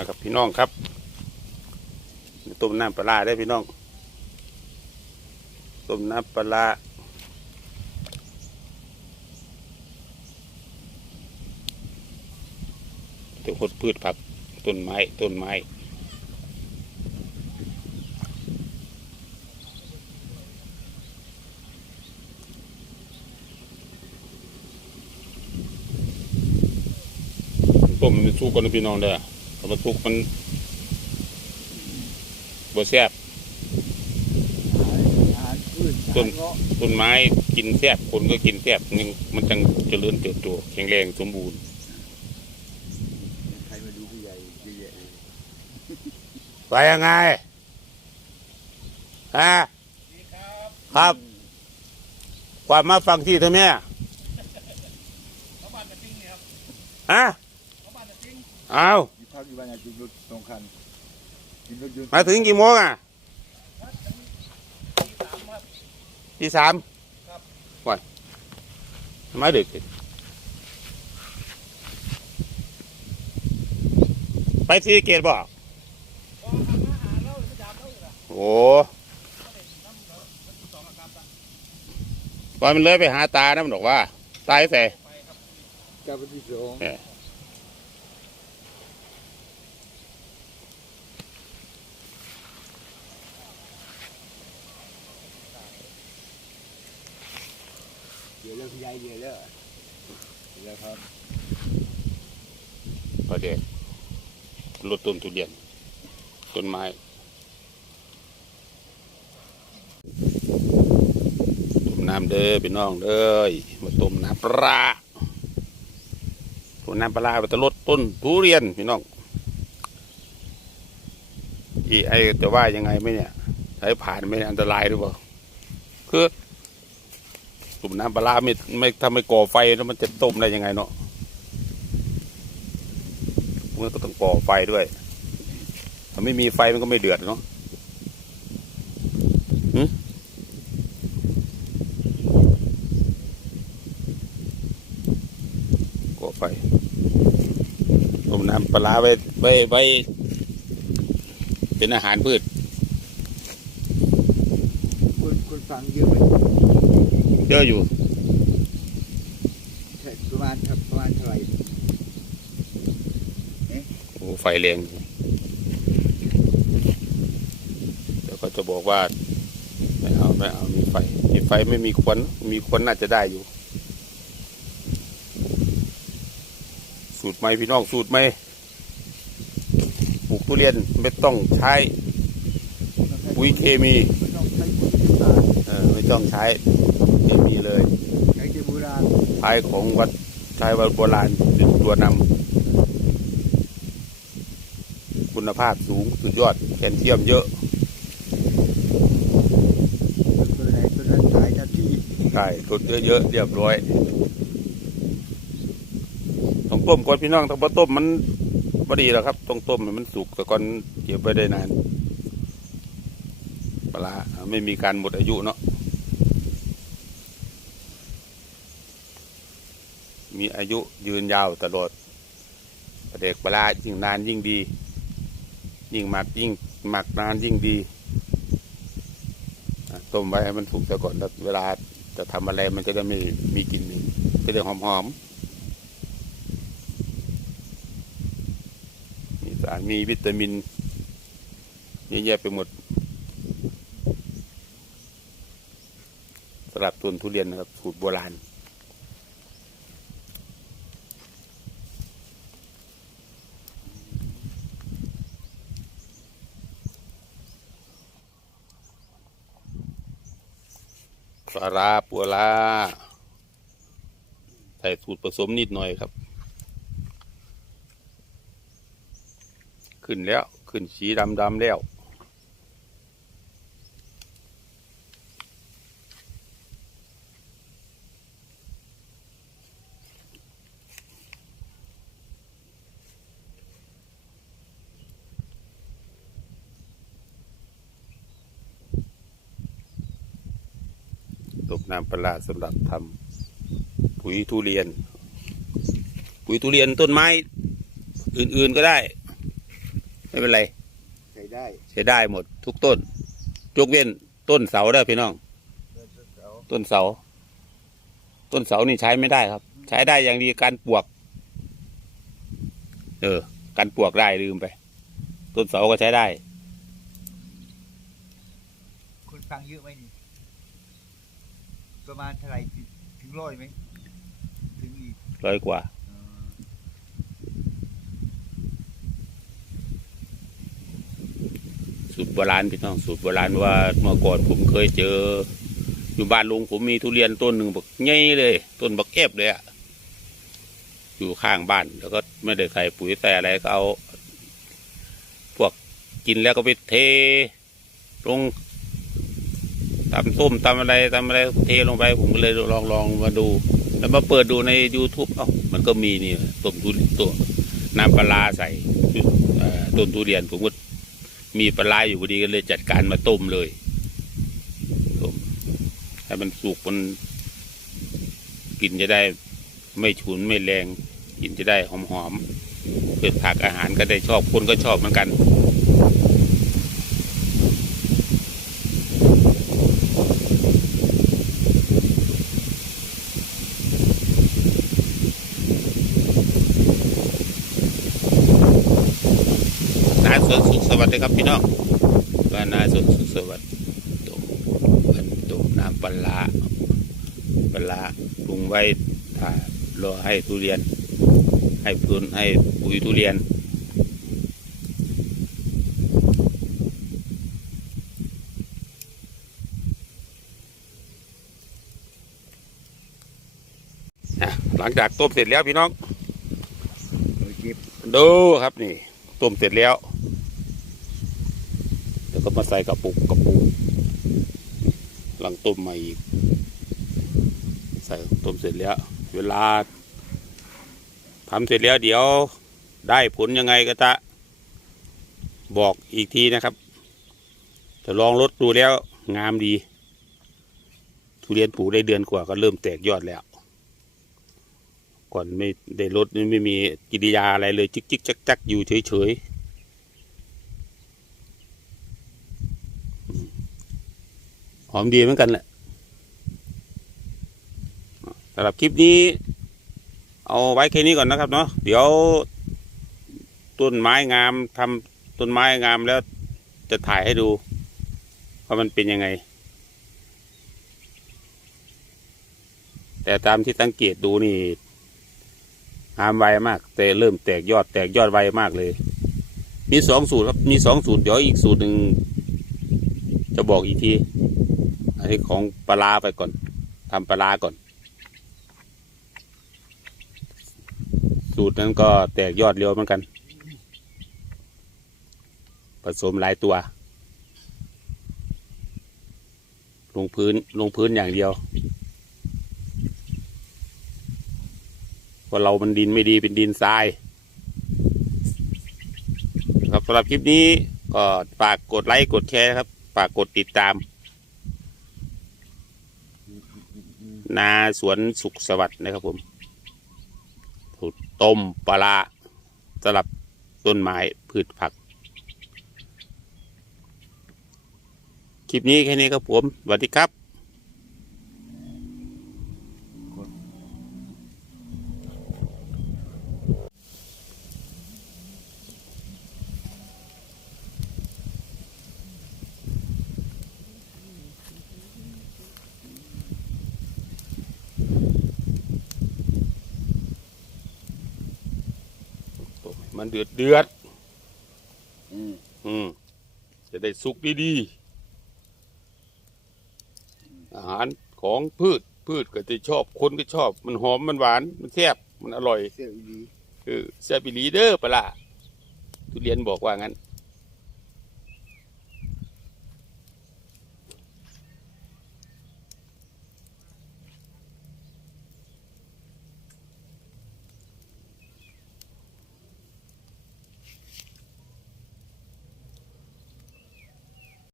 มากับพี่น้องครับต้มน้ำปลาได้พี่น้องต้มน้ำปลาร้าตัวพดพืชผักต้นไม้ต้นไม้ต้มมันสุกกันพี่น้องเด้อ ถ้ามันสุกมันบ่แซ่บอาหารพืชต้นอาหารเงาะต้นไม้กินแซ่บคนก็กินแซ่บนึงมันจังเจริญเติบโตแข็งแรงสมบูรณ์ใครมาดูผู้ใหญ่เยอะแยะเลยไปยังไงฮะครับ ความมาฟังที่เธอแม่ฮะเอาอยู่พักอยู่ บ้านอยากกินรถสองคันกินรถยนต์มาถึงกี่โมงอะที่สามวันมาดึกสิไปที่เกตบ่โอ้ว่ามันเลยไปหาตานะมันบอกว่า ตายใส่กลับไปที่สอง เออเดี๋ยวเลิกผู้ใหญ่เยวเลิกเดี๋ยวครับพอเด็กลดต้นทุเรียน ต้นไม้ต้มน้ำเด้อพี่น้องเด้อมาต้มน้ำปลาต้มน้ำปลาไปจะลดต้นทุเรียนพี่น้องอีไอจะว่ายังไงไหมเนี่ยใช้ผ่านไหมอันตรายหรือเปล่าคือ ต้มน้ำปลาไม่ไม่ถ้าไม่ก่อไฟแล้วมันจะต้มได้ยังไงเนาะมันก็ต้องก่อไฟด้วยถ้าไม่มีไฟมันก็ไม่เดือดเนาะก็ไปต้มน้ำปลาร้าไว้ไว้ไว้เป็นอาหารพืชคนคนฟังเยอะไหม เยอะอยู่ใช่ประมาณครับประมาณเท่าไหร่โอ้ไฟแรงเดี๋ยวก็จะบอกว่าไม่เอาไม่เอามีไฟมีไฟไม่มีควันมีควันน่าจะได้อยู่ สูตรไหมพี่น้องสูตรไหมปลูกทุเรียนไม่ต้องใช้ปุ๋ยเคมีไม่ต้องใช้ปุ๋ยต่าง เออไม่ต้องใช้เคมีเลยๆใช้แต่โบราณใช้ของวัดใช้วัดโบราณเป็นตัวนำคุณภาพสูงสุดยอดแคลเซียมเยอะตัวไหนตัวนั้นขายทันทีใช่ลดเยอะๆเรียบร้อยต้องต้มก่อนพี่น้องถ้าพอต้มมันพอดีแล้วครับต้องต้มให้มันสุกแต่ก่อนเก็บไว้ได้นานปลาร้าไม่มีการหมดอายุเนาะ มีอายุยืนยาวตลอดปลาเด็กปลายิ่งนานยิ่งดี ยิ่งหมักยิ่งหมักนานยิ่งดีต้มไว้ให้มันสุกแต่ก่อนเวลาจะทำอะไรมันจะได้ไม่มีกลิ่นเหม็นจะได้หอมๆมีสารมีวิตามินเยอะแยะไปหมดสำหรับต้นทุเรียนนะครับ สูตรโบราณ ปลาร้าปัวลาใส่สูตรผสมนิดหน่อยครับ ขึ้นแล้ว ขึ้นสีดำดำๆแล้ว ตกน้ำปลาร้าสำหรับทำปุ๋ยทุเรียน ปุ๋ยทุเรียนต้นไม้ อื่นๆก็ได้ ไม่เป็นไร ใช้ได้ใช้ได้หมด ทุกต้นยกเว้นต้นเสาได้อพี่น้อง ต้นเสา ต้นเสานี่ใช้ไม่ได้ครับ ใช้ได้อย่างดีการปลวก เออ การปลวกได้ลืมไป ต้นเสาก็ใช้ได้ คนฟังเยอะไหมนี่ ประมาณเท่าไหร่ถึงร้อยไหมถึงอีกร้อยกว่า สูตรโบราณพี่น้องสูตรโบราณว่าเมื่อก่อนผมเคยเจอ อยู่บ้านลุงผมมีทุเรียนต้นหนึ่งบักใหญ่เลย ต้นบักเอฟเลยอะอยู่ข้างบ้าน แล้วก็ไม่ได้ใส่ปุ๋ยใส่อะไรก็เอา พวกกินแล้วก็ไปเทลง ตำส้มตำอะไรตำอะไรเทลงไป ผมก็เลยลองลองมาดู แล้วมาเปิดดูใน YouTube เอ้ามันก็มีนี่ต้มทุเรียนตัวน้ำปลาใส่ต้นทุเรียนผมก็มีปลาอยู่พอดีก็เลยจัดการมาต้มเลยต้มให้มันสุกมันกินจะได้ไม่ฉุนไม่แรง กินจะได้หอมๆเพื่อผักอาหารก็ได้ชอบคนก็ชอบเหมือนกัน สวนสุขสวัสดิ์เลยครับพี่น้องว่านาสวนสุขสวัสดิ์ต้มเป็นต้มน้ำปลาปลาปรุงไว้ถ้ารอให้ทุเรียน ให้พื้นให้ปุ๋ยทุเรียนอะหลังจากต้มเสร็จแล้วพี่น้องดูครับนี่ต้มเสร็จแล้ว แล้วก็มาใส่กระปุกกระปุกหลังต้มมาอีก ใส่ต้มเสร็จแล้ว เวลาทำเสร็จแล้วเดี๋ยวได้ผลยังไงก็จะบอกอีกทีนะครับแต่ลองรดดูแล้วงามดี ทุเรียนปลูกได้เดือนกว่าก็เริ่มแตกยอดแล้ว ก่อนไม่ได้รดไม่มีกิริยาอะไรเลยจิกจิกจักจักอยู่เฉยเฉยๆอืมห อมดีเหมือนกันแหละสำหรับคลิปนี้ เอาไว้แค่นี้ก่อนนะครับเนาะเดี๋ยวต้นไม้งามทำต้นไม้งามแล้วจะถ่ายให้ดูว่ามันเป็นยังไง แต่ตามที่สังเกตดูนี่งามไวมาก แต่เริ่มแตกยอดแตกยอดไวมากเลย มีสองสูตรครับ มีสองสูตร เดี๋ยวอีกสูตรหนึ่งจะบอกอีกที นี้ของปลาไปก่อนทำปลาก่อน สูตรนั้นก็แตกยอดเร็วเหมือนกัน ผสมหลายตัว ลงพื้นลงพื้นอย่างเดียวเพราะเรามันดินไม่ดีเป็นดินทรายครับสำหรับคลิปนี้ก็ฝากกดไลค์กดแชร์ครับ ฝากกดติดตาม นาสวนสุขสวัสดิ์นะครับผมถูกต้มปลาร้าสลับต้นไม้พืชผัก คลิปนี้แค่นี้ครับผมสวัสดีครับ มันเดือดเดือดอืมอืมจะได้สุกดีๆอาหารของพืชพืชก็จะชอบคนก็ชอบ มันหอมมันหวานมันแซ่บมันอร่อยเสียดีคือแซ่บอีหลีเด้อปะล่ะทุเรียนบอกว่างั้น